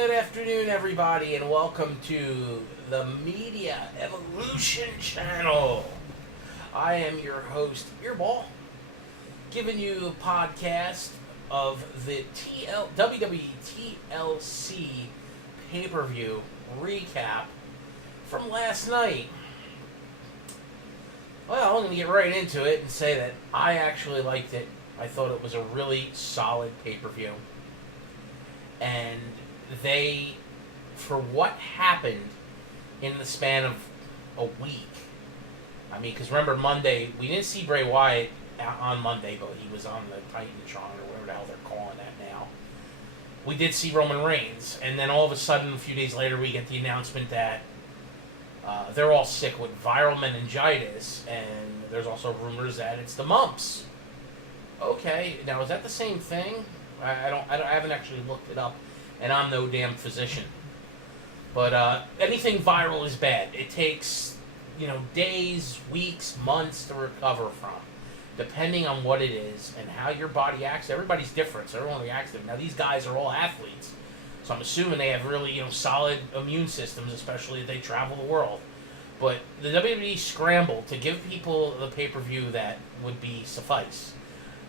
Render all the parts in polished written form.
Good afternoon, everybody, and welcome to the Media Evolution Channel. I am your host, Earball, giving you a podcast of the WWE TLC pay-per-view recap from last night. Well, I'm going to get right into it and say that I actually liked it. I thought it was a really solid pay-per-view. And they, for what happened in the span of a week, I mean, because remember Monday, we didn't see Bray Wyatt on Monday, but he was on the Titantron or whatever the hell they're calling that now. We did see Roman Reigns, and then all of a sudden, a few days later, we get the announcement that they're all sick with viral meningitis, and there's also rumors that it's the mumps. Okay, now is that the same thing? I haven't actually looked it up, and I'm no damn physician. But anything viral is bad. It takes, days, weeks, months to recover from, depending on what it is and how your body acts. Everybody's different, so everyone reacts different. Now, these guys are all athletes, so I'm assuming they have really, solid immune systems, especially if they travel the world. But the WWE scrambled to give people the pay-per-view that would be suffice.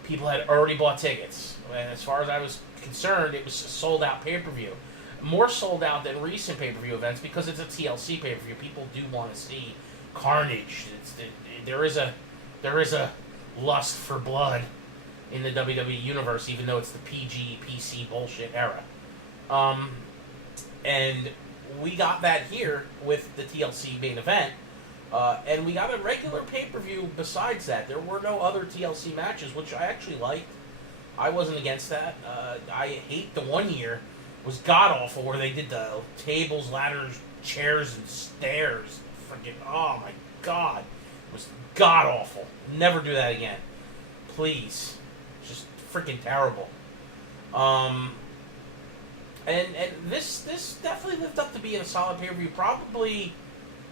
People had already bought tickets. And as far as I was concerned, it was a sold-out pay-per-view. More sold out than recent pay-per-view events because it's a TLC pay-per-view. People do want to see carnage. There is a lust for blood in the WWE universe, even though it's the PG, PC bullshit era. And we got that here with the TLC main event. And we got a regular pay-per-view besides that. There were no other TLC matches, which I actually liked. I wasn't against that. I hate the one year was god-awful where they did the tables, ladders, chairs, and stairs. Freaking, oh my god. It was god-awful. Never do that again. Please. Just freaking terrible. And this definitely lived up to being a solid pay-per-view. Probably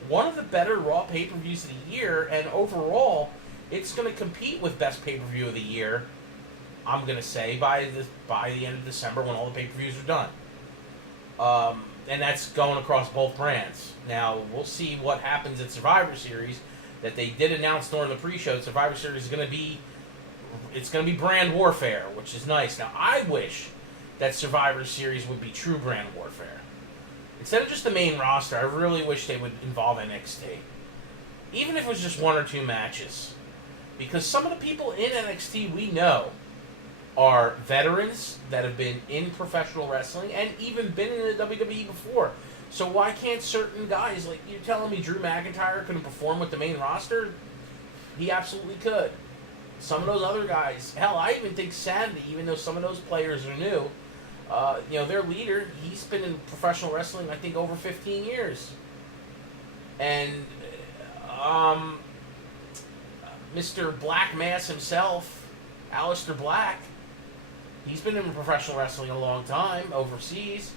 one of the better Raw pay-per-views of the year, and overall, it's going to compete with Best Pay-Per-View of the Year, I'm going to say, by the end of December when all the pay-per-views are done. And that's going across both brands. Now, we'll see what happens at Survivor Series, that they did announce during the pre-show. Survivor Series is going to be brand warfare, which is nice. Now, I wish that Survivor Series would be true brand warfare. Instead of just the main roster, I really wish they would involve NXT. Even if it was just one or two matches. Because some of the people in NXT we know are veterans that have been in professional wrestling and even been in the WWE before. So why can't certain guys, like you're telling me Drew McIntyre couldn't perform with the main roster? He absolutely could. Some of those other guys, hell, I even think Sanity, even though some of those players are new, their leader, he's been in professional wrestling, I think, over 15 years. And Mr. Black Mass himself, Aleister Black, he's been in professional wrestling a long time overseas,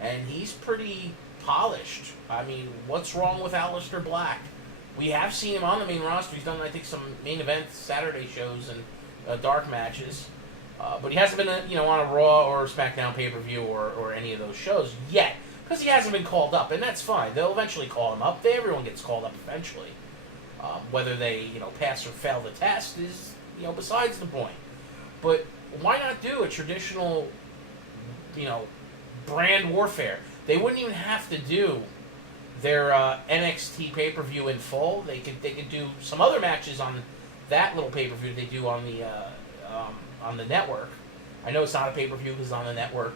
and he's pretty polished. I mean, what's wrong with Aleister Black? We have seen him on the main roster. He's done, I think, some main event Saturday shows and dark matches. But he hasn't been, on a Raw or SmackDown pay-per-view or any of those shows yet. Because he hasn't been called up, and that's fine. They'll eventually call him up. Everyone gets called up eventually. Whether they, pass or fail the test is, besides the point. But why not do a traditional, brand warfare? They wouldn't even have to do their NXT pay-per-view in full. They could do some other matches on that little pay-per-view they do on the network. I know it's not a pay-per-view because it's on the network,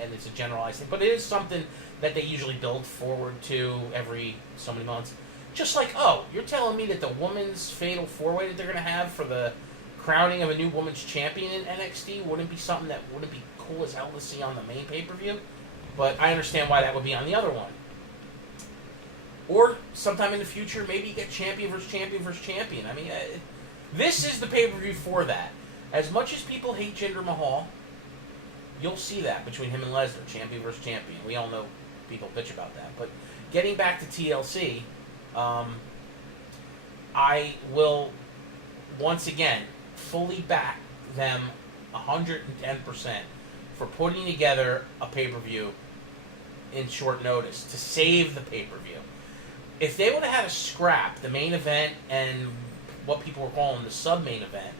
and it's a generalized thing, but it is something that they usually build forward to every so many months. Just like, you're telling me that the women's fatal four-way that they're going to have for the crowning of a new women's champion in NXT wouldn't be something that wouldn't be cool as hell to see on the main pay-per-view? But I understand why that would be on the other one. Or sometime in the future, maybe you get champion versus champion versus champion. I mean, this is the pay-per-view for that. As much as people hate Jinder Mahal, you'll see that between him and Lesnar, champion versus champion. We all know people bitch about that. But getting back to TLC, I will, once again, fully back them 110% for putting together a pay-per-view in short notice to save the pay-per-view. If they would have had to scrap the main event and what people were calling the sub-main event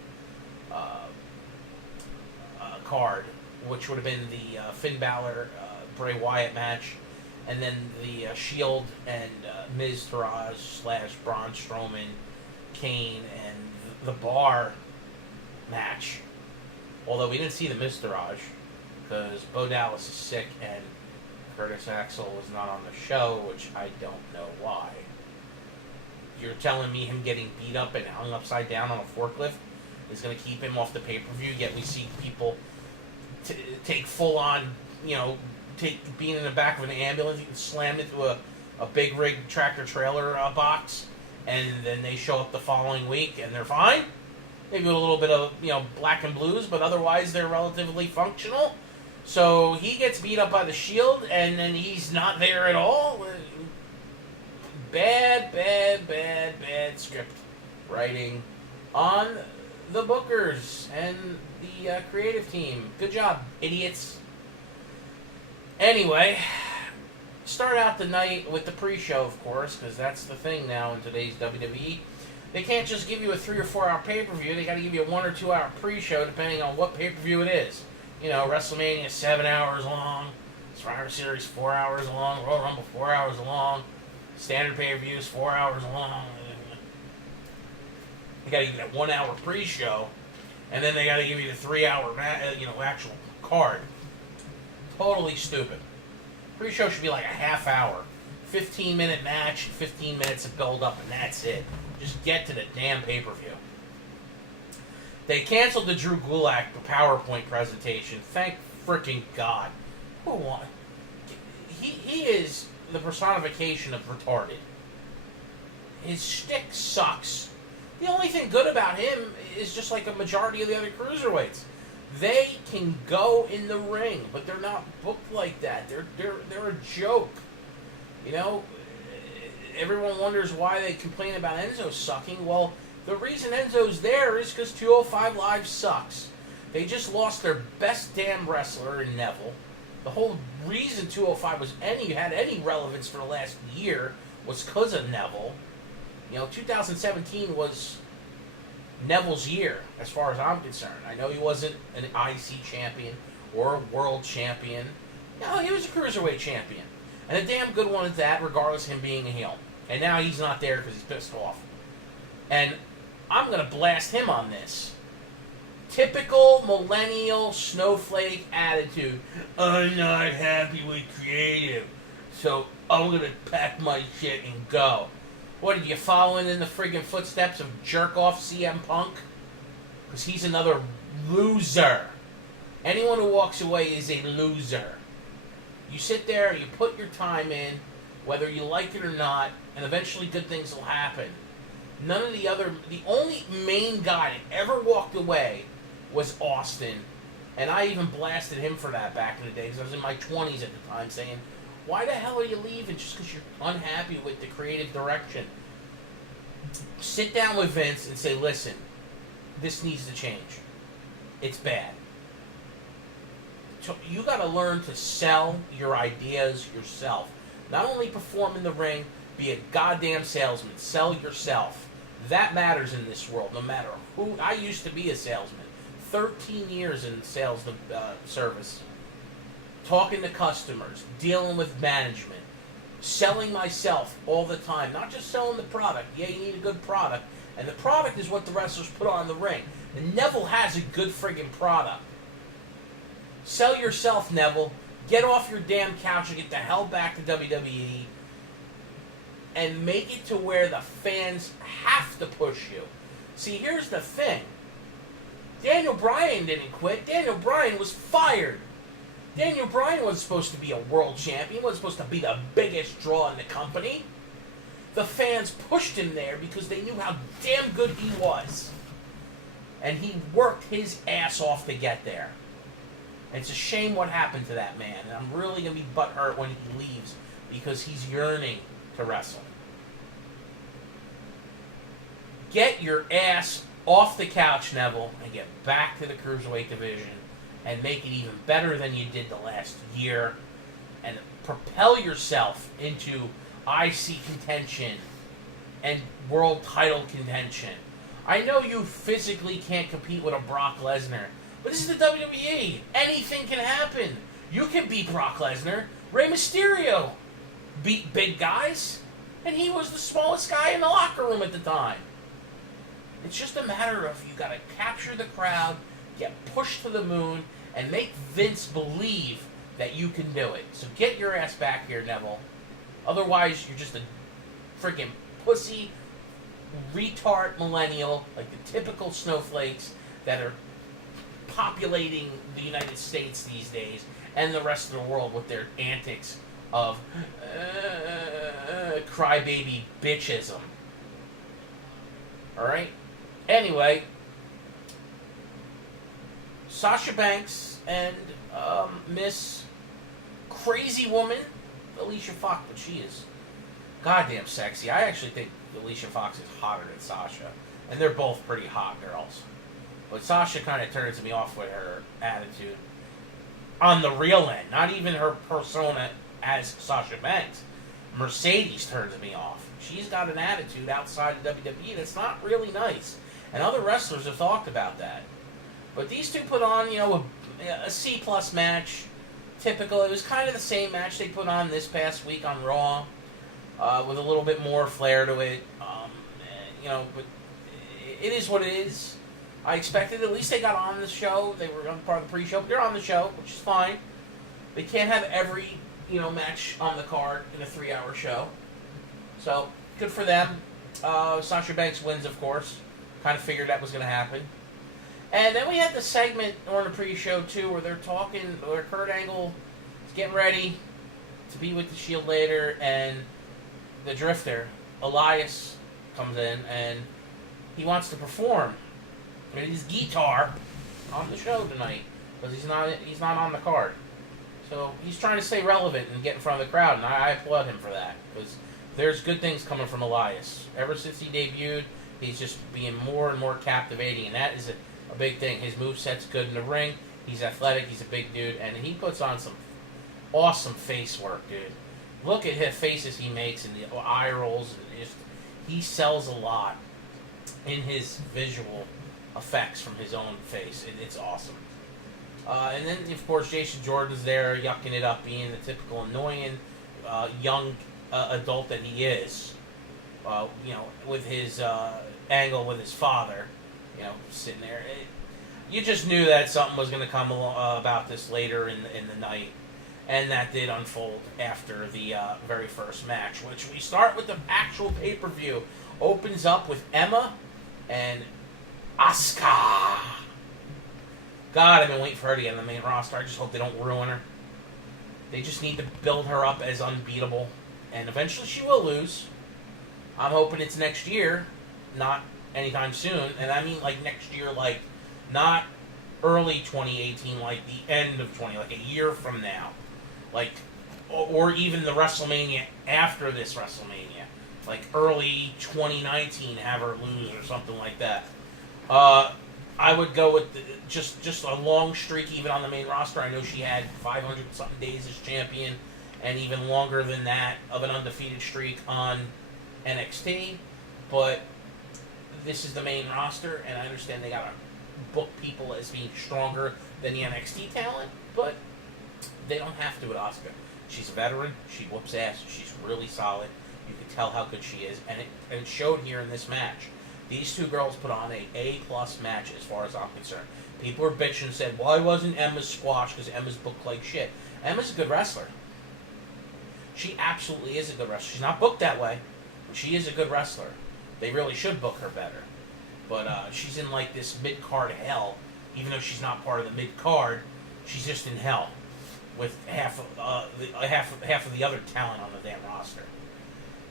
card, which would have been the Finn Balor, Bray Wyatt match, and then the Shield and Miz Taraj / Braun Strowman, Kane, and the Bar match. Although we didn't see the Miz Taraj because Bo Dallas is sick and Curtis Axel was not on the show, which I don't know why. You're telling me him getting beat up and hung upside down on a forklift is going to keep him off the pay-per-view, yet we see people take full-on, being in the back of an ambulance, you can slam into a big rig tractor-trailer box, and then they show up the following week and they're fine? Maybe with a little bit of, black and blues, but otherwise they're relatively functional. So he gets beat up by the Shield, and then he's not there at all. Bad script writing on the bookers and the creative team. Good job, idiots. Anyway, start out the night with the pre-show, of course, because that's the thing now in today's WWE. They can't just give you a 3 or 4 hour pay-per-view. They got to give you a 1 or 2 hour pre-show, depending on what pay-per-view it is. WrestleMania 7 hours long, Survivor Series 4 hours long, Royal Rumble 4 hours long, standard pay-per-views 4 hours long. They got to give you that 1 hour pre-show, and then they got to give you the 3 hour, actual card. Totally stupid. Pre-show should be like a half hour, 15-minute match, 15 minutes of build-up, and that's it. Just get to the damn pay-per-view. They canceled the Drew Gulak PowerPoint presentation. Thank freaking God. Who won? He is the personification of retarded. His shtick sucks. The only thing good about him is just like a majority of the other cruiserweights. They can go in the ring, but they're not booked like that. They're a joke. Everyone wonders why they complain about Enzo sucking. Well, the reason Enzo's there is because 205 Live sucks. They just lost their best damn wrestler in Neville. The whole reason 205 had any relevance for the last year was because of Neville. 2017 was Neville's year, as far as I'm concerned. I know he wasn't an IC champion or a world champion. No, he was a cruiserweight champion. And a damn good one at that, regardless of him being a heel. And now he's not there because he's pissed off. And I'm going to blast him on this. Typical millennial snowflake attitude. I'm not happy with creative, so I'm going to pack my shit and go. What, are you following in the friggin' footsteps of jerk-off CM Punk? Because he's another loser. Anyone who walks away is a loser. You sit there, you put your time in, whether you like it or not, and eventually good things will happen. The only main guy that ever walked away was Austin, and I even blasted him for that back in the day, because I was in my 20s at the time, saying, why the hell are you leaving just because you're unhappy with the creative direction? Sit down with Vince and say, listen, this needs to change. It's bad. You got to learn to sell your ideas yourself. Not only perform in the ring, be a goddamn salesman. Sell yourself. That matters in this world, no matter who. I used to be a salesman. 13 years in sales service. Talking to customers, dealing with management, selling myself all the time. Not just selling the product. Yeah, you need a good product. And the product is what the wrestlers put on the ring. And Neville has a good friggin' product. Sell yourself, Neville. Get off your damn couch and get the hell back to WWE. And make it to where the fans have to push you. See, here's the thing. Daniel Bryan didn't quit. Daniel Bryan was fired. Daniel Bryan wasn't supposed to be a world champion. He wasn't supposed to be the biggest draw in the company. The fans pushed him there because they knew how damn good he was. And he worked his ass off to get there. And it's a shame what happened to that man. And I'm really going to be butthurt when he leaves because he's yearning to wrestle. Get your ass off the couch, Neville, and get back to the Cruiserweight division and make it even better than you did the last year, and propel yourself into IC contention and world title contention. I know you physically can't compete with a Brock Lesnar, but this is the WWE. Anything can happen. You can beat Brock Lesnar. Rey Mysterio beat big guys, and he was the smallest guy in the locker room at the time. It's just a matter of you got to capture the crowd, get pushed to the moon, and make Vince believe that you can do it. So get your ass back here, Neville. Otherwise, you're just a freaking pussy, retard millennial, like the typical snowflakes that are populating the United States these days and the rest of the world with their antics of crybaby bitchism. Alright? Anyway, Sasha Banks and Miss Crazy Woman, Alicia Fox, but she is goddamn sexy. I actually think Alicia Fox is hotter than Sasha, and they're both pretty hot girls. But Sasha kind of turns me off with her attitude on the real end, not even her persona as Sasha Banks. Mercedes turns me off. She's got an attitude outside of WWE that's not really nice, and other wrestlers have talked about that. But these two put on, a C-plus match. Typical. It was kind of the same match they put on this past week on Raw, with a little bit more flair to it. But it is what it is. I expected at least they got on the show. They were on part of the pre-show, but they're on the show, which is fine. They can't have every match on the card in a 3-hour show. So good for them. Sasha Banks wins, of course. Kind of figured that was going to happen. And then we had the segment on the pre-show too, where they're talking, where Kurt Angle is getting ready to be with the Shield later, and the Drifter, Elias, comes in and he wants to perform with his guitar on the show tonight because he's not on the card. So he's trying to stay relevant and get in front of the crowd, and I applaud him for that because there's good things coming from Elias. Ever since he debuted, he's just being more and more captivating, and that is a big thing. His moveset's good in the ring. He's athletic. He's a big dude, and he puts on some awesome face work, dude. Look at his faces he makes and the eye rolls. And he sells a lot in his visual effects from his own face. It's awesome. And then, of course, Jason Jordan's there, yucking it up, being the typical annoying young adult that he is. With his angle with his father, sitting there. You just knew that something was going to come about this later in the night. And that did unfold after the very first match, which we start with the actual pay-per-view. Opens up with Emma and Asuka. God, I've been waiting for her to get on the main roster. I just hope they don't ruin her. They just need to build her up as unbeatable. And eventually she will lose. I'm hoping it's next year, not anytime soon. And I mean like next year, like not early 2018, like the end of like a year from now. Like, or even the WrestleMania after this WrestleMania. Like early 2019, have her lose or something like that. I would go with just a long streak even on the main roster. I know she had 500-something days as champion and even longer than that of an undefeated streak on NXT. But this is the main roster, and I understand they got to book people as being stronger than the NXT talent, but they don't have to with Asuka. She's a veteran. She whoops ass. She's really solid. You can tell how good she is, and it showed here in this match. These two girls put on a A-plus match as far as I'm concerned. People were bitching and said, why wasn't Emma squashed? Because Emma's booked like shit. Emma's a good wrestler. She absolutely is a good wrestler. She's not booked that way, but she is a good wrestler. They really should book her better. But she's in like this mid-card hell. Even though she's not part of the mid-card, she's just in hell with half of the other talent on the damn roster.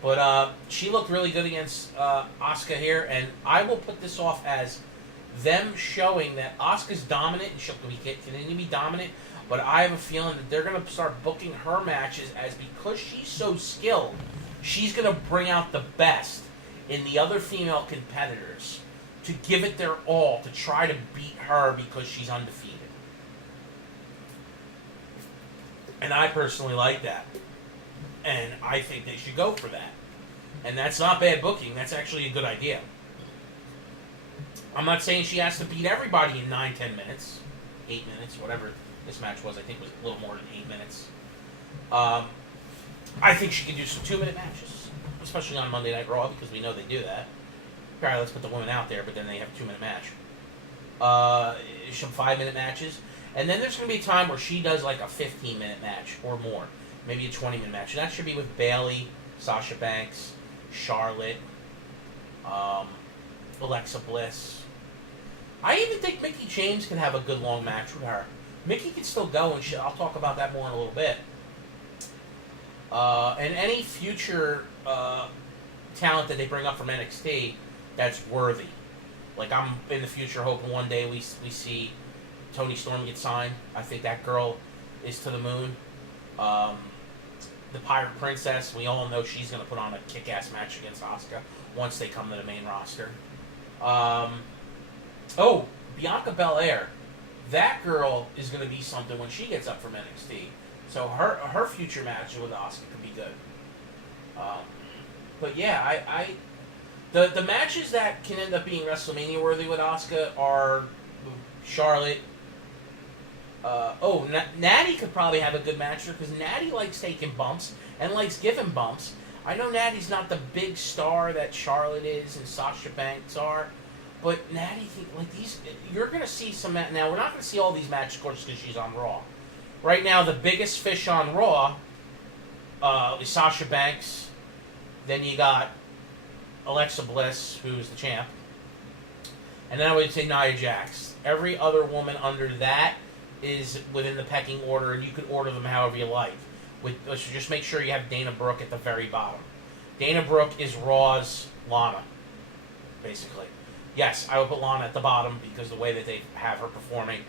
But she looked really good against Asuka here, and I will put this off as them showing that Asuka's dominant and she'll continue to be dominant, but I have a feeling that they're going to start booking her matches as because she's so skilled, she's going to bring out the best in the other female competitors to give it their all to try to beat her because she's undefeated. And I personally like that. And I think they should go for that. And that's not bad booking. That's actually a good idea. I'm not saying she has to beat everybody in 9-10 minutes. 8 minutes, whatever this match was. I think it was a little more than 8 minutes. I think she can do some 2-minute matches. Especially on Monday Night Raw, because we know they do that. Alright, let's put the women out there, but then they have a 2-minute match. Some 5-minute matches. And then there's going to be a time where she does like a 15-minute match or more. Maybe a 20-minute match. And that should be with Bayley, Sasha Banks, Charlotte, Alexa Bliss. I even think Mickie James can have a good long match with her. Mickie can still go and shit. I'll talk about that more in a little bit. And any future talent that they bring up from NXT that's worthy. Like, I'm in the future hoping one day we see Toni Storm get signed. I think that girl is to the moon. The Pirate Princess, we all know she's going to put on a kick-ass match against Asuka once they come to the main roster. Bianca Belair. That girl is going to be something when she gets up from NXT. So her future match with Asuka could be good. But yeah, the matches that can end up being WrestleMania worthy with Asuka are Charlotte. Natty could probably have a good match because Natty likes taking bumps and likes giving bumps. I know Natty's not the big star that Charlotte is and Sasha Banks are, but Natty, you're going to see some. Now we're not going to see all these matches, of course, because she's on Raw. Right now, the biggest fish on Raw is Sasha Banks. Then you got Alexa Bliss, who's the champ. And then I would say Nia Jax. Every other woman under that is within the pecking order, and you can order them however you like. Let's just make sure you have Dana Brooke at the very bottom. Dana Brooke is Raw's Lana, basically. Yes, I would put Lana at the bottom because the way that they have her performing,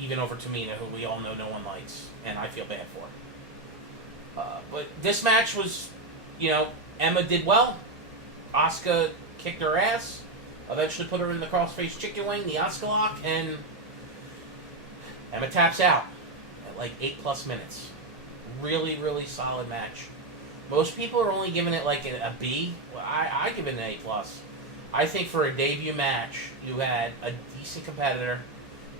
even over Tamina, who we all know no one likes, and I feel bad for. But this match was, Emma did well. Asuka kicked her ass. Eventually put her in the crossface chicken wing, the Asuka lock, and Emma taps out at like 8+ minutes. Really, really solid match. Most people are only giving it like a B. Well, I give it an A+. I think for a debut match, you had a decent competitor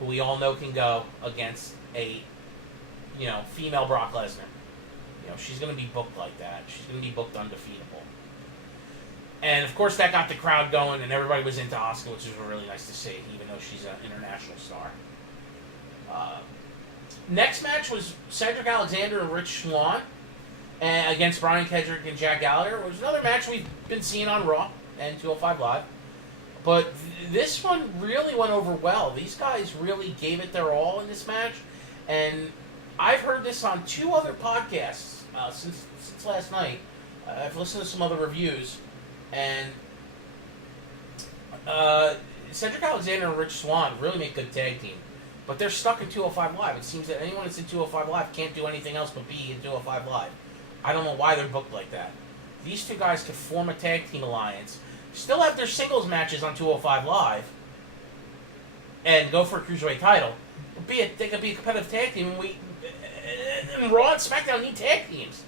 who we all know can go against a, female Brock Lesnar. She's going to be booked like that. She's going to be booked undefeatable. And, of course, that got the crowd going, and everybody was into Asuka, which was really nice to see, even though she's an international star. Next match was Cedric Alexander and Rich Swann against Brian Kendrick and Jack Gallagher. It was another match we've been seeing on Raw and 205 Live. But this one really went over well. These guys really gave it their all in this match. And I've heard this on 2 other podcasts since last night. I've listened to some other reviews. And Cedric Alexander and Rich Swann really make a good tag team. But they're stuck in 205 Live. It seems that anyone that's in 205 Live can't do anything else but be in 205 Live. I don't know why they're booked like that. These 2 guys could form a tag team alliance, still have their singles matches on 205 Live, and go for a Cruiserweight title. They could be a competitive tag team, and Raw and SmackDown need tag teams.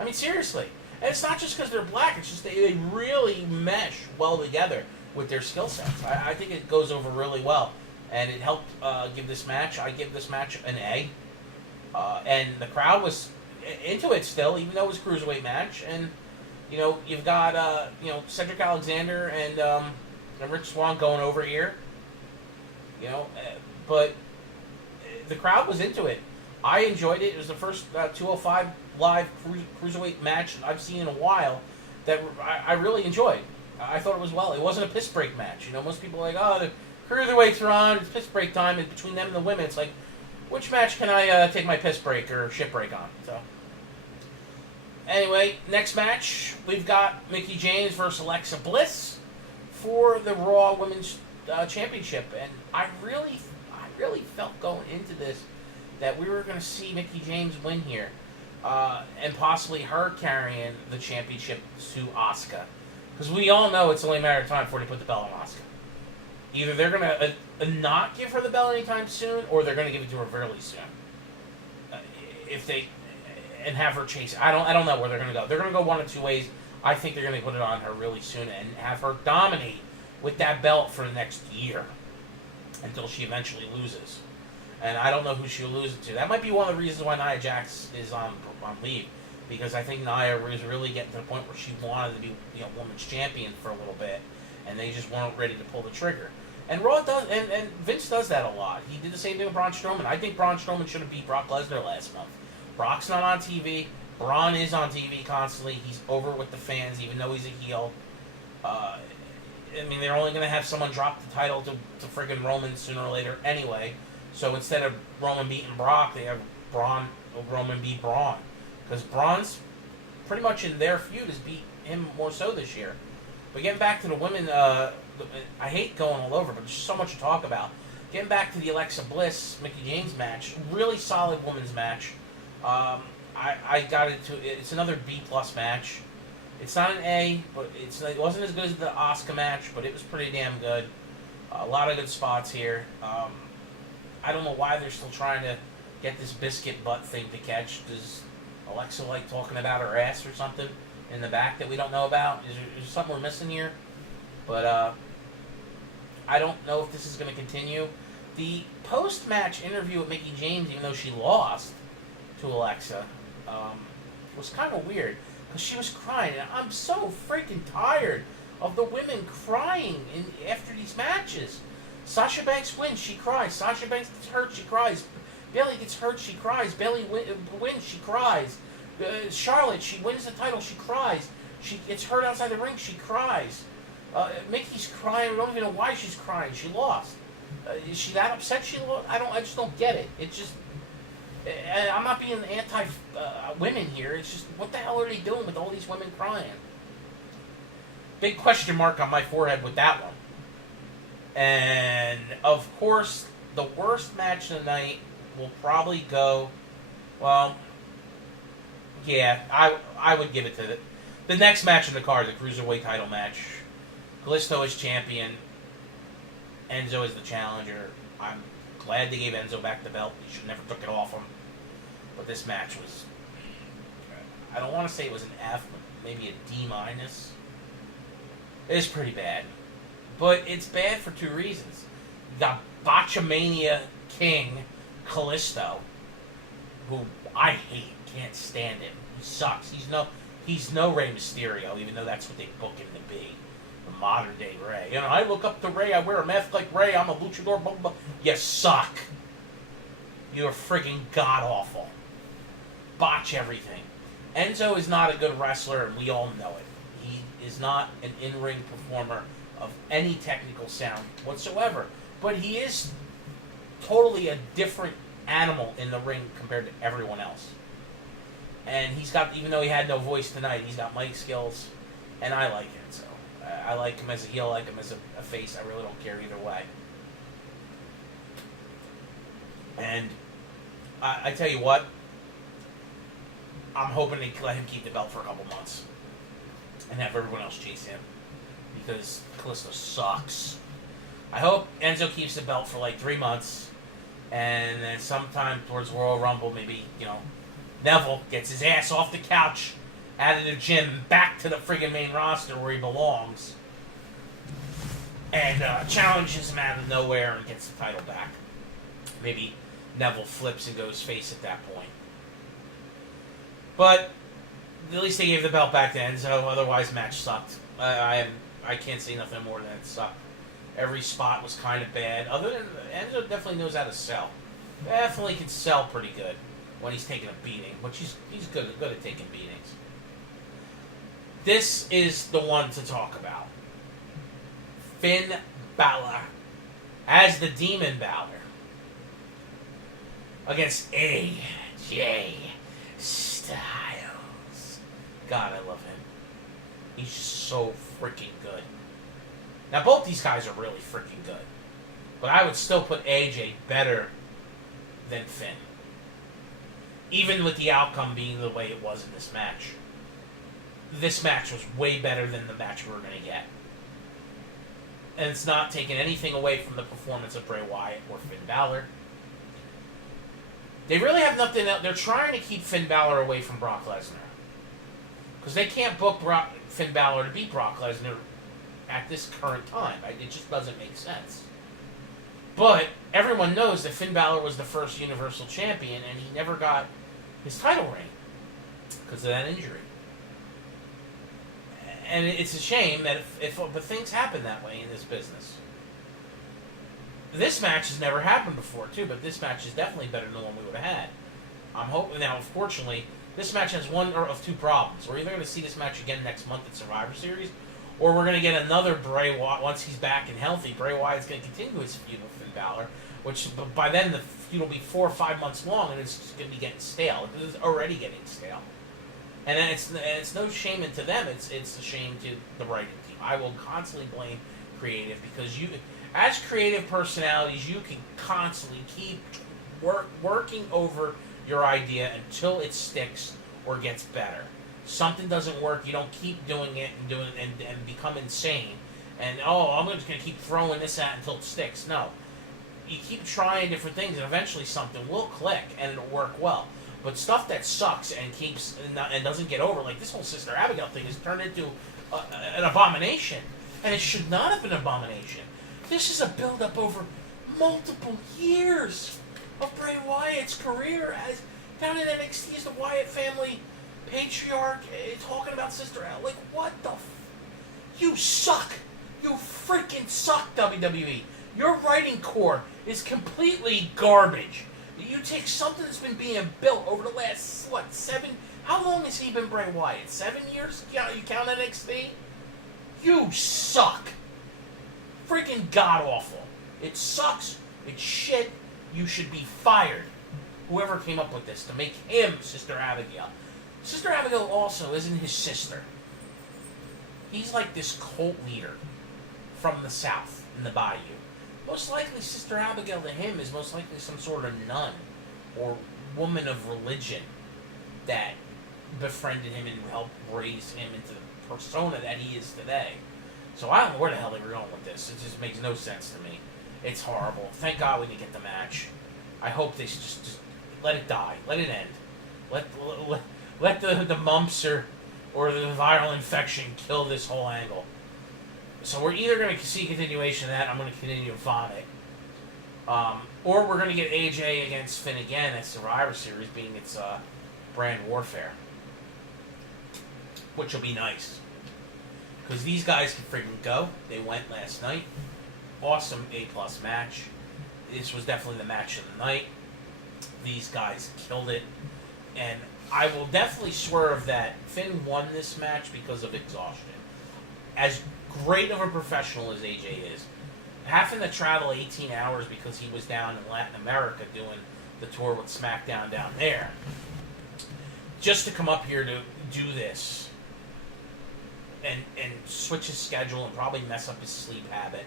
I mean, seriously. And it's not just because they're black, it's just they really mesh well together with their skill sets. I think it goes over really well. And it helped give this match. I give this match an A. And the crowd was into it still, even though it was a cruiserweight match. And, you've got, Cedric Alexander and Rich Swann going over here. But the crowd was into it. I enjoyed it. It was the first 205 Live cruiserweight match I've seen in a while that I really enjoyed. I thought it was well. It wasn't a piss break match. Most people are like, the cruiserweights are on, it's piss break time, and between them and the women, it's like, which match can I take my piss break or shit break on? So, anyway, next match, we've got Mickie James versus Alexa Bliss for the Raw Women's Championship, and I really felt going into this that we were going to see Mickie James win here, and possibly her carrying the championship to Asuka, because we all know it's only a matter of time before they put the belt on Asuka. Either they're going to not give her the belt anytime soon, or they're going to give it to her fairly soon. if they and have her chase. I don't know where they're going to go. They're going to go one of two ways. I think they're going to put it on her really soon and have her dominate with that belt for the next year until she eventually loses. And I don't know who she'll lose it to. That might be one of the reasons why Nia Jax is on leave, because I think Nia was really getting to the point where she wanted to be women's champion for a little bit, and they just weren't ready to pull the trigger. And Raw does, and Vince does that a lot. He did the same thing with Braun Strowman. I think Braun Strowman should have beat Brock Lesnar last month. Brock's not on TV. Braun is on TV constantly. He's over with the fans, even though he's a heel. I mean, they're only going to have someone drop the title to friggin' Roman sooner or later anyway. So instead of Roman beating Brock, they have Roman beat Braun. Because Braun's pretty much in their feud has beat him more so this year. But getting back to the women, I hate going all over, but there's so much to talk about. Getting back to the Alexa Bliss, Mickie James match, really solid women's match. I got into it. It's another B+ match. It's not an A, but it wasn't as good as the Asuka match, but it was pretty damn good. A lot of good spots here. I don't know why they're still trying to get this biscuit butt thing to catch. Does Alexa like talking about her ass or something in the back that we don't know about? Is there something we're missing here? But I don't know if this is going to continue. The post-match interview with Mickie James, even though she lost to Alexa, was kind of weird. Because she was crying, and I'm so freaking tired of the women crying after these matches. Sasha Banks wins, she cries. Sasha Banks gets hurt, she cries. Bayley gets hurt, she cries. Bayley wins, she cries. Charlotte, she wins the title, she cries. She gets hurt outside the ring, she cries. Mickey's crying, we don't even know why she's crying. She lost. Is she that upset she lost? I just don't get it. It's just... I'm not being anti-women here. It's just, what the hell are they doing with all these women crying? Big question mark on my forehead with that one. And, of course, the worst match of the night will probably go... Well, yeah, I would give it to the next match in the card, the Cruiserweight title match. Kalisto is champion. Enzo is the challenger. I'm glad they gave Enzo back the belt. He should never took it off him. But this match was... I don't want to say it was an F, but maybe a D-. It's pretty bad. But it's bad for two reasons. You got Botchamania King Kalisto, who I hate, can't stand him. He sucks. He's no Rey Mysterio, even though that's what they book him to be. The modern day Rey. I look up to Rey, I wear a mask like Rey, I'm a luchador, blah, blah, blah. You suck. You're friggin' god-awful. Botch everything. Enzo is not a good wrestler, and we all know it. He is not an in-ring performer of any technical sound whatsoever. But he is totally a different animal in the ring compared to everyone else. And he's got, even though he had no voice tonight, he's got mic skills, and I like it, so... I like him as a heel, I like him as a face. I really don't care either way. And I tell you what, I'm hoping they let him keep the belt for a couple months and have everyone else chase him, because Kalisto sucks. I hope Enzo keeps the belt for like 3 months, and then sometime towards Royal Rumble, maybe, Neville gets his ass off the couch, out of the gym, back to the friggin' main roster where he belongs, and challenges him out of nowhere and gets the title back. Maybe Neville flips and goes face at that point. But at least they gave the belt back to Enzo. Otherwise, match sucked. I can't say nothing more than it sucked. Every spot was kind of bad. Other than Enzo definitely knows how to sell. Definitely can sell pretty good when he's taking a beating, which he's good at taking beatings. This is the one to talk about. Finn Balor as the Demon Balor against AJ Styles. God, I love him. He's just so freaking good. Now, both these guys are really freaking good. But I would still put AJ better than Finn. Even with the outcome being the way it was in this match. This match was way better than the match we were going to get. And it's not taking anything away from the performance of Bray Wyatt or Finn Balor. They really have nothing else. They're trying to keep Finn Balor away from Brock Lesnar. Because they can't book Finn Balor to beat Brock Lesnar at this current time. It just doesn't make sense. But everyone knows that Finn Balor was the first Universal Champion, and he never got his title reign because of that injury. And it's a shame that but things happen that way in this business. This match has never happened before, too, but this match is definitely better than the one we would have had. I'm hoping now, unfortunately, this match has one of two problems. We're either going to see this match again next month at Survivor Series, or we're going to get another Bray Wyatt. Once he's back and healthy, Bray Wyatt's going to continue his feud with Finn Balor, which by then the feud will be 4 or 5 months long, and it's just going to be getting stale. It's already getting stale. And it's no shame to them. It's a shame to the writing team. I will constantly blame creative because as creative personalities, you can constantly keep working over your idea until it sticks or gets better. Something doesn't work, you don't keep doing it and become insane. And I'm just going to keep throwing this at until it sticks. No, you keep trying different things, and eventually something will click and it'll work well. But stuff that sucks and keeps and doesn't get over, like this whole Sister Abigail thing, has turned into an abomination, and it should not have been an abomination. This is a build-up over multiple years of Bray Wyatt's career as down in NXT as the Wyatt family patriarch, talking about Sister Abigail. Like, what the? You suck. You freaking suck, WWE. Your writing core is completely garbage. You take something that's been being built over the last, 7... How long has he been Bray Wyatt? 7 years? You count NXT? You suck. Freaking god-awful. It sucks. It's shit. You should be fired. Whoever came up with this to make him Sister Abigail. Sister Abigail also isn't his sister. He's like this cult leader from the South in the Bayou. Most likely, Sister Abigail to him is most likely some sort of nun or woman of religion that befriended him and helped raise him into the persona that he is today. So I don't know where the hell they were going with this. It just makes no sense to me. It's horrible. Thank God we didn't get the match. I hope they just let it die. Let it end. Let the mumps or the viral infection kill this whole angle. So we're either going to see continuation of that, I'm going to continue to vomit, or we're going to get AJ against Finn again at Survivor Series, being its brand warfare, which will be nice. Because these guys can freaking go. They went last night. Awesome A+ match. This was definitely the match of the night. These guys killed it. And I will definitely swerve that Finn won this match because of exhaustion. As great of a professional as AJ is, having to travel 18 hours because he was down in Latin America doing the tour with SmackDown down there, just to come up here to do this and switch his schedule and probably mess up his sleep habit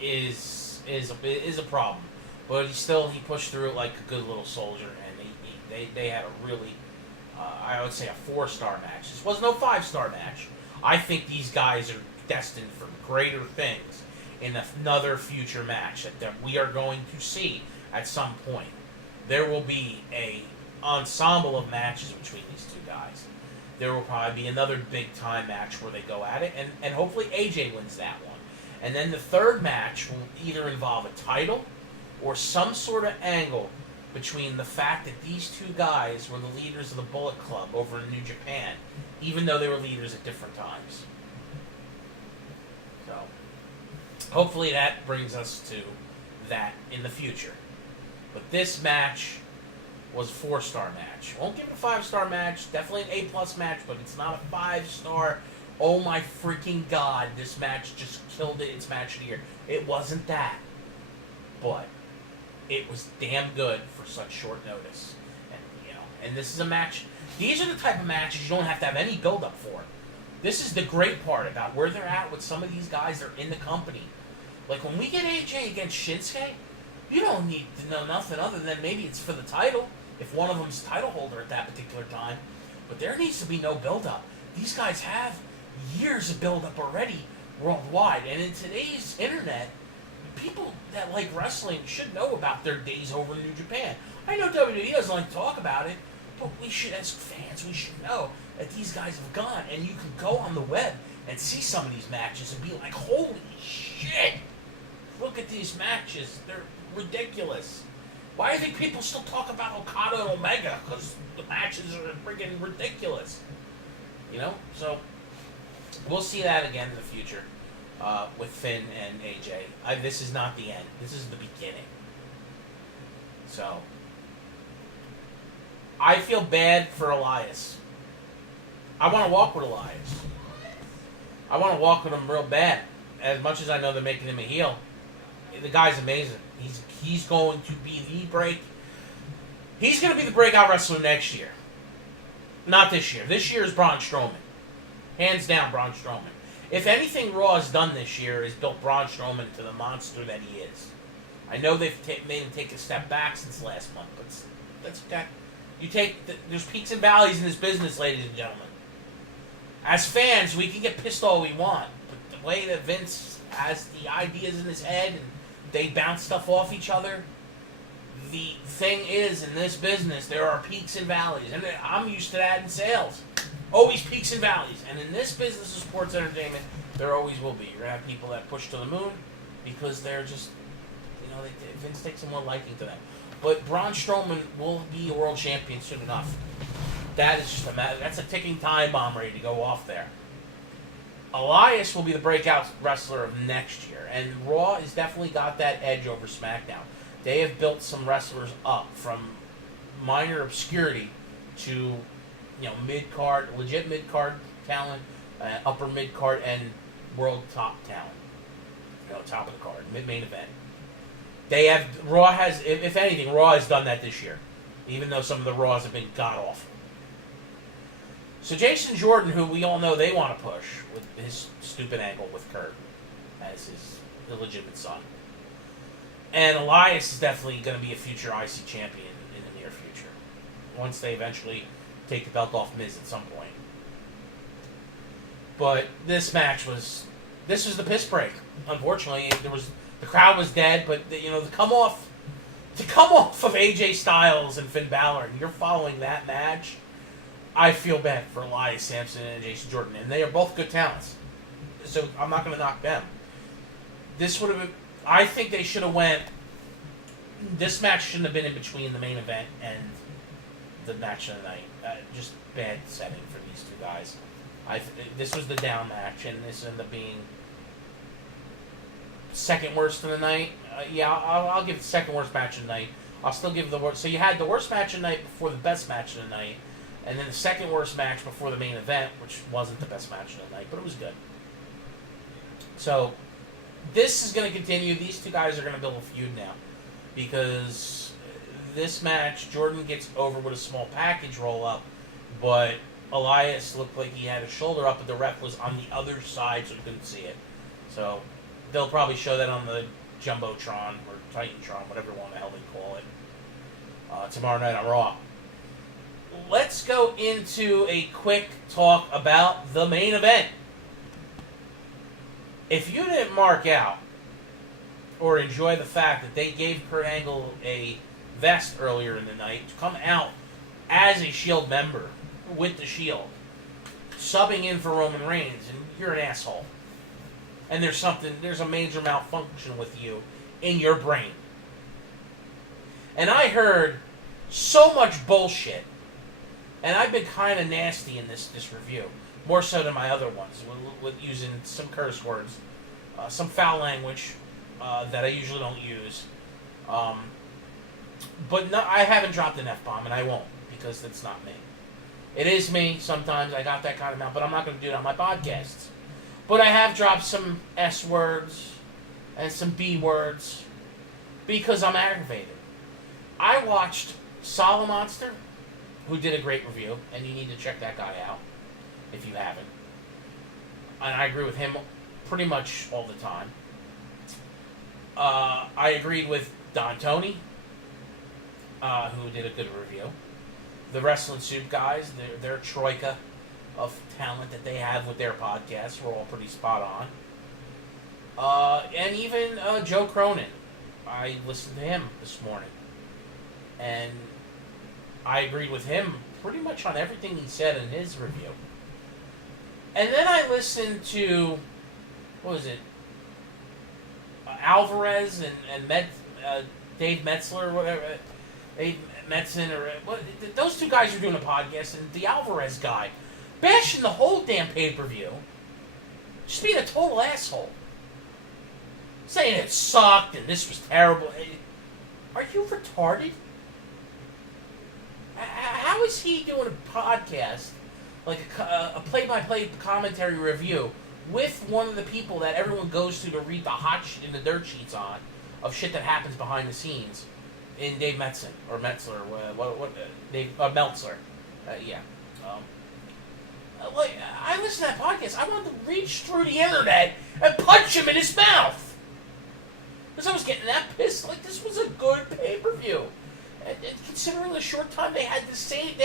is a problem. But he pushed through it like a good little soldier, and they had a really I would say a 4-star match. This was no 5-star match. I think these guys are destined for greater things in another future match that we are going to see at some point. There will be a ensemble of matches between these two guys. There will probably be another big-time match where they go at it, and hopefully AJ wins that one. And then the third match will either involve a title or some sort of angle between the fact that these two guys were the leaders of the Bullet Club over in New Japan, even though they were leaders at different times. So, hopefully that brings us to that in the future. But this match was a 4-star match. Won't give it a 5-star match, definitely an A+ match, but it's not a 5-star, oh my freaking god, this match just killed it, it's match of the year. It wasn't that. But it was damn good for such short notice. And this is a match. These are the type of matches you don't have to have any build-up for. This is the great part about where they're at with some of these guys that are in the company. Like when we get AJ against Shinsuke, you don't need to know nothing other than maybe it's for the title, if one of them's title holder at that particular time. But there needs to be no build-up. These guys have years of build-up already worldwide. And in today's internet, people that like wrestling should know about their days over in New Japan. I know WWE doesn't like to talk about it, but we should, as fans, we should know that these guys have gone, and you can go on the web and see some of these matches and be like, holy shit! Look at these matches. They're ridiculous. Why do you think people still talk about Okada and Omega? Because the matches are friggin' ridiculous. You know? So, we'll see that again in the future with Finn and AJ. This is not the end. This is the beginning. So, I feel bad for Elias. I want to walk with Elias. I want to walk with him real bad. As much as I know they're making him a heel, the guy's amazing. He's going to be He's going to be the breakout wrestler next year. Not this year. This year is Braun Strowman. Hands down, Braun Strowman. If anything Raw has done this year is built Braun Strowman to the monster that he is. I know they've made him take a step back since last month, but that's okay. There's peaks and valleys in this business, ladies and gentlemen. As fans, we can get pissed all we want, but the way that Vince has the ideas in his head and they bounce stuff off each other, the thing is, in this business, there are peaks and valleys, and I'm used to that in sales. Always peaks and valleys, and in this business of sports entertainment, there always will be. You're going to have people that push to the moon because they're just, Vince takes a more liking to them. But Braun Strowman will be a world champion soon enough. That is just that's a ticking time bomb ready to go off there. Elias will be the breakout wrestler of next year, and Raw has definitely got that edge over SmackDown. They have built some wrestlers up from minor obscurity to, mid-card, legit mid-card talent, upper mid-card, and world top talent. Top of the card, mid-main event. Raw has, if anything, Raw has done that this year, even though some of the Raws have been god-awful. So Jason Jordan, who we all know they want to push with his stupid angle with Kurt as his illegitimate son. And Elias is definitely going to be a future IC champion in the near future, once they eventually take the belt off Miz at some point. But this was the piss break. Unfortunately, the crowd was dead, but the come off of AJ Styles and Finn Balor, and you're following that match, I feel bad for Elias Sampson and Jason Jordan, and they are both good talents. So I'm not going to knock them. This would have been, I think they should have went, this match shouldn't have been in between the main event and the match of the night. Just bad setting for these two guys. This was the down match, and this ended up being second worst of the night. I'll give it the second worst match of the night. I'll still give the worst. So you had the worst match of the night before the best match of the night, and then the second worst match before the main event, which wasn't the best match of the night, but it was good. So this is going to continue. These two guys are going to build a feud now, because this match, Jordan gets over with a small package roll-up, but Elias looked like he had his shoulder up, but the ref was on the other side, so he couldn't see it. So they'll probably show that on the Jumbotron or Titantron, whatever one the hell they call it, tomorrow night on Raw. Let's go into a quick talk about the main event. If you didn't mark out or enjoy the fact that they gave Kurt Angle a vest earlier in the night to come out as a Shield member with the Shield, subbing in for Roman Reigns, and you're an asshole. And there's a major malfunction with you in your brain. And I heard so much bullshit, and I've been kind of nasty in this review, more so than my other ones, with using some curse words, some foul language that I usually don't use. But no, I haven't dropped an F-bomb, and I won't, because that's not me. It is me sometimes. I got that kind of mouth, but I'm not going to do it on my podcasts. But I have dropped some S words and some B words because I'm aggravated. I watched Solomonster, who did a great review, and you need to check that guy out if you haven't. And I agree with him pretty much all the time. I agreed with Don Tony, who did a good review. The Wrestling Soup guys, their troika of talent that they have with their podcasts were all pretty spot on. And even Joe Cronin. I listened to him this morning. And I agreed with him pretty much on everything he said in his review. And then I listened to, what was it? Alvarez and Dave Metzler, whatever. Dave Metzen, or what? Those two guys are doing a podcast, and the Alvarez guy bashing the whole damn pay-per-view. Just being a total asshole. Saying it sucked and this was terrible. Are you retarded? How is he doing a podcast, like a play-by-play commentary review, with one of the people that everyone goes to read the hot shit in the dirt sheets on, of shit that happens behind the scenes, in Dave Metzen, or Metzler, Dave Meltzer. Yeah. Like, I listen to that podcast, I wanted to reach through the internet and punch him in his mouth. Because I was getting that pissed. Like, this was a good pay-per-view. And considering the short time they had to save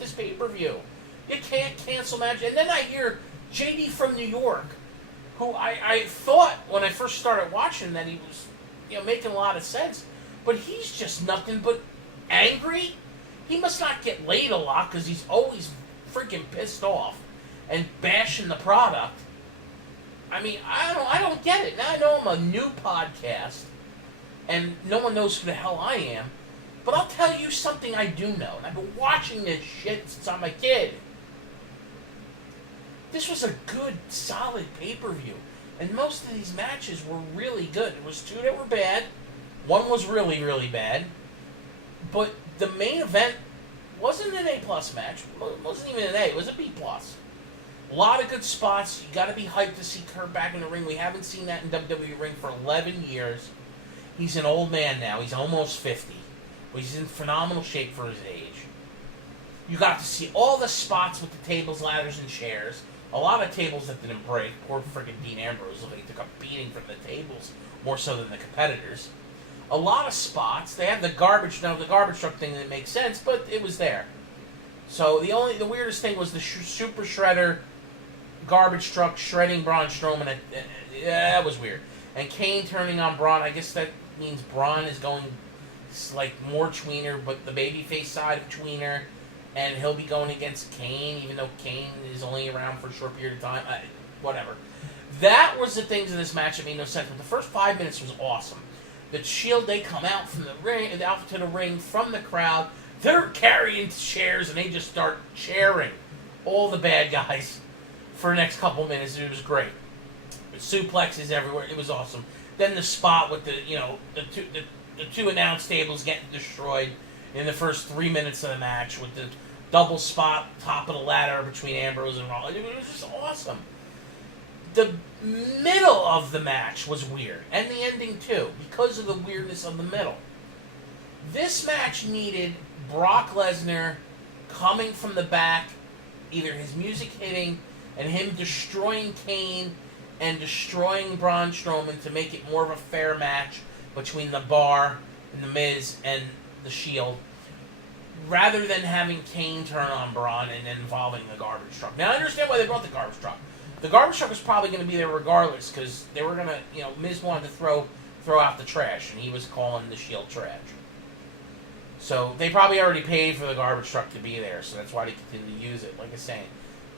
this pay-per-view. You can't cancel match. And then I hear JD from New York, who I thought when I first started watching that he was, making a lot of sense. But he's just nothing but angry. He must not get laid a lot because he's always freaking pissed off and bashing the product. I mean, I don't get it. Now I know I'm a new podcast, and no one knows who the hell I am. But I'll tell you something I do know, and I've been watching this shit since I'm a kid. This was a good, solid pay-per-view, and most of these matches were really good. There was two that were bad. One was really, really bad. But the main event wasn't an A-plus match. It wasn't even an A. It was a B-plus. A lot of good spots. You got to be hyped to see Kurt back in the ring. We haven't seen that in WWE ring for 11 years. He's an old man now. He's almost 50. But he's in phenomenal shape for his age. You got to see all the spots with the tables, ladders, and chairs. A lot of tables that didn't break. Poor freaking Dean Ambrose. He took a beating from the tables, more so than the competitors. A lot of spots. They had the garbage. Now, the garbage truck thing didn't make sense, but it was there. So the weirdest thing was the Super Shredder garbage truck shredding Braun Strowman. That was weird. And Kane turning on Braun. I guess that means Braun is going like more tweener, but the babyface side of tweener, and he'll be going against Kane, even though Kane is only around for a short period of time. Whatever. That was the things in this match that made no sense. But the first 5 minutes was awesome. The Shield, they come out from the ring, out to the ring from the crowd. They're carrying chairs, and they just start cheering all the bad guys for the next couple minutes. It was great. Suplexes everywhere. It was awesome. Then the spot with the two announce tables getting destroyed in the first 3 minutes of the match with the double spot top of the ladder between Ambrose and Rollins. It was just awesome. The middle of the match was weird, and the ending too, because of the weirdness of the middle. This match needed Brock Lesnar coming from the back, either his music hitting and him destroying Kane and destroying Braun Strowman to make it more of a fair match between the Bar and the Miz and the Shield, rather than having Kane turn on Braun and then involving the garbage truck. Now, I understand why they brought the garbage truck. The garbage truck was probably going to be there regardless, because they were going to, Miz wanted to throw out the trash, and he was calling the Shield trash. So they probably already paid for the garbage truck to be there, so that's why they continued to use it. Like I was saying,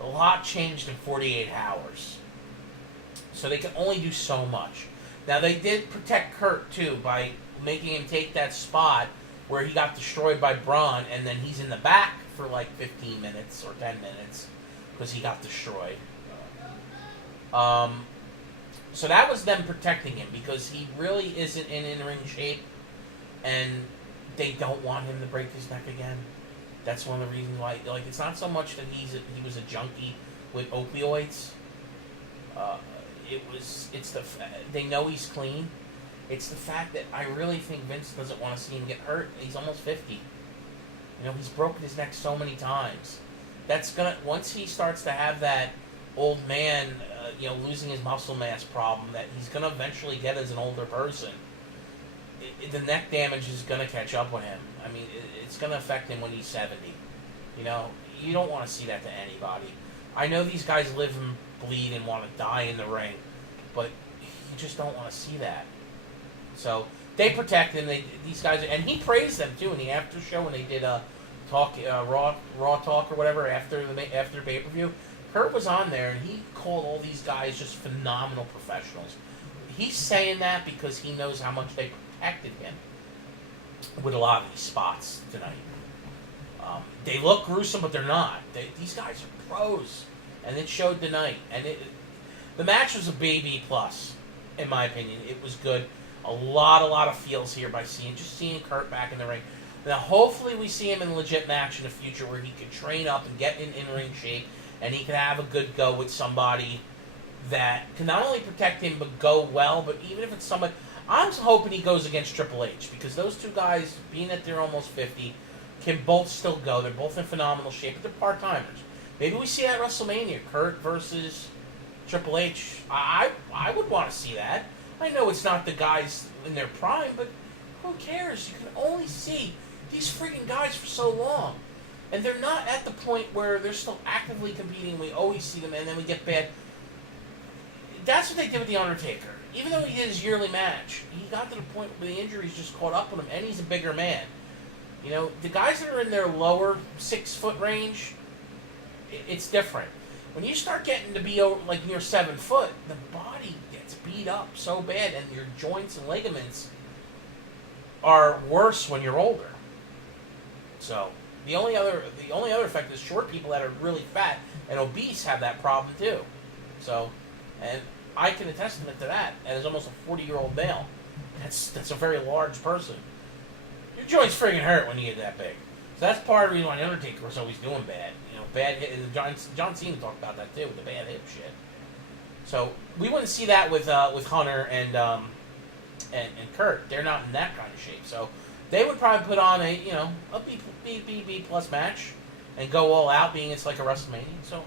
a lot changed in 48 hours. So they can only do so much. Now, they did protect Kurt, too, by making him take that spot where he got destroyed by Braun, and then he's in the back for like 15 minutes or 10 minutes because he got destroyed. So that was them protecting him because he really isn't in ring shape, and they don't want him to break his neck again. That's one of the reasons why. Like, it's not so much that he was a junkie with opioids. They know he's clean. It's the fact that I really think Vince doesn't want to see him get hurt. He's almost 50. He's broken his neck so many times. That's once he starts to have that old man, losing his muscle mass problem that he's gonna eventually get as an older person. The neck damage is gonna catch up with him. I mean, it's gonna affect him when he's 70. You don't want to see that to anybody. I know these guys live and bleed and want to die in the ring, but you just don't want to see that. So they protect him. These guys, and he praised them too in the after show when they did talk raw talk or whatever after pay per view. Kurt was on there and he called all these guys just phenomenal professionals. He's saying that because he knows how much they protected him with a lot of these spots tonight. They look gruesome, but they're not. These guys are pros, and it showed tonight. And the match was a B plus, in my opinion. It was good. A lot of feels here by seeing Kurt back in the ring. Now, hopefully, we see him in a legit match in the future where he can train up and get in ring shape, and he can have a good go with somebody that can not only protect him but go well. But even if it's somebody, I'm hoping he goes against Triple H because those two guys, being that they're almost 50, can both still go. They're both in phenomenal shape, but they're part-timers. Maybe we see at WrestleMania, Kurt versus Triple H. I would want to see that. I know it's not the guys in their prime, but who cares? You can only see these freaking guys for so long. And they're not at the point where they're still actively competing. We always see them, and then we get bad. That's what they did with The Undertaker. Even though he did his yearly match, he got to the point where the injuries just caught up with him, and he's a bigger man. You know, the guys that are in their lower 6 foot range, it's different. When you start getting to be over, like near 7 foot, the body gets beat up so bad, and your joints and ligaments are worse when you're older. So the only other effect is short people that are really fat and obese have that problem too. So, and I can attest to that. And as almost a 40-year-old male, that's a very large person. Your joints friggin' hurt when you get that big. So that's part of the reason why The Undertaker was always doing bad. You know, bad hip. And John Cena talked about that too, with the bad hip shit. So we wouldn't see that with Hunter and Kurt. They're not in that kind of shape. So they would probably put on a B plus match and go all out, being it's like a WrestleMania. So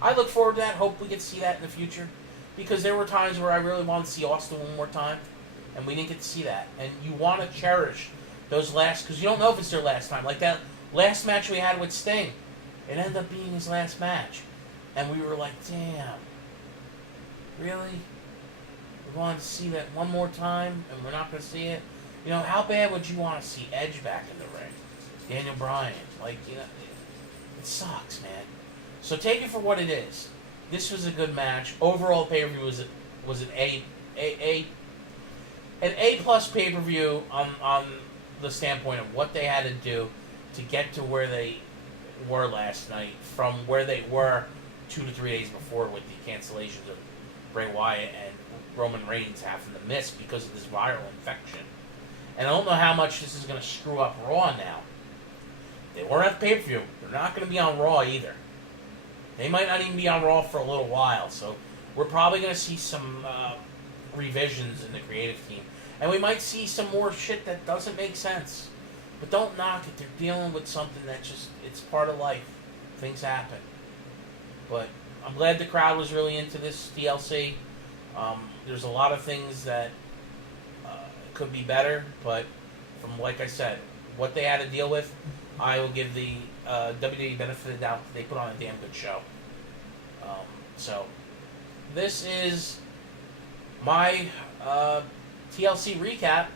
I look forward to that. Hope we get to see that in the future, because there were times where I really wanted to see Austin one more time, and we didn't get to see that. And you want to cherish those last, because you don't know if it's their last time. Like that last match we had with Sting, it ended up being his last match, and we were like, damn, really? We wanted to see that one more time, and we're not going to see it? You know, how bad would you want to see Edge back in the ring? Daniel Bryan. Like, you know, it sucks, man. So take it for what it is. This was a good match. Overall pay-per-view was an A plus pay-per-view on the standpoint of what they had to do to get to where they were last night from where they were 2 to 3 days before with the cancellations of Bray Wyatt and Roman Reigns having to miss because of this viral infection. And I don't know how much this is going to screw up Raw now. They weren't at the pay-per-view. They're not going to be on Raw either. They might not even be on Raw for a little while. So we're probably going to see some revisions in the creative team. And we might see some more shit that doesn't make sense. But don't knock it. They're dealing with something that just, it's part of life. Things happen. But I'm glad the crowd was really into this TLC. There's a lot of things that could be better, but from, like I said, what they had to deal with, I will give the WWE benefit of the doubt that they put on a damn good show. So, this is my TLC recap.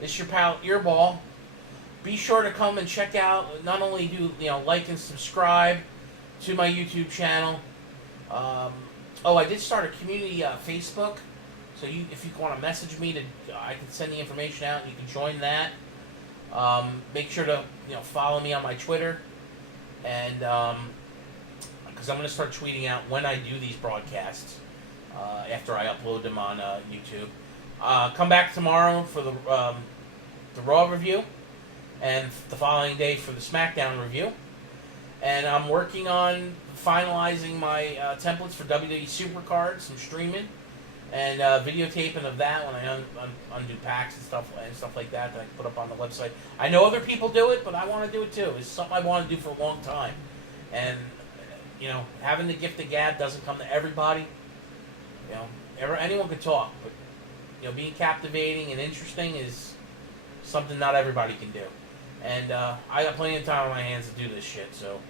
This is your pal Earball. Be sure to come and check out, not only do, like and subscribe to my YouTube channel. I did start a community Facebook. So if you want to message me, I can send the information out and you can join that. Make sure to follow me on my Twitter, and because I'm going to start tweeting out when I do these broadcasts after I upload them on YouTube. Come back tomorrow for the Raw review, and the following day for the SmackDown review. And I'm working on finalizing my templates for WWE Supercards and streaming. And videotaping of that when I undo packs and stuff like that I can put up on the website. I know other people do it, but I want to do it too. It's something I want to do for a long time. And having the gift of gab doesn't come to everybody. Anyone can talk, but being captivating and interesting is something not everybody can do. And I got plenty of time on my hands to do this shit. So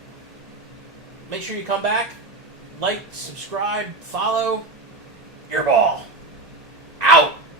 make sure you come back, like, subscribe, follow.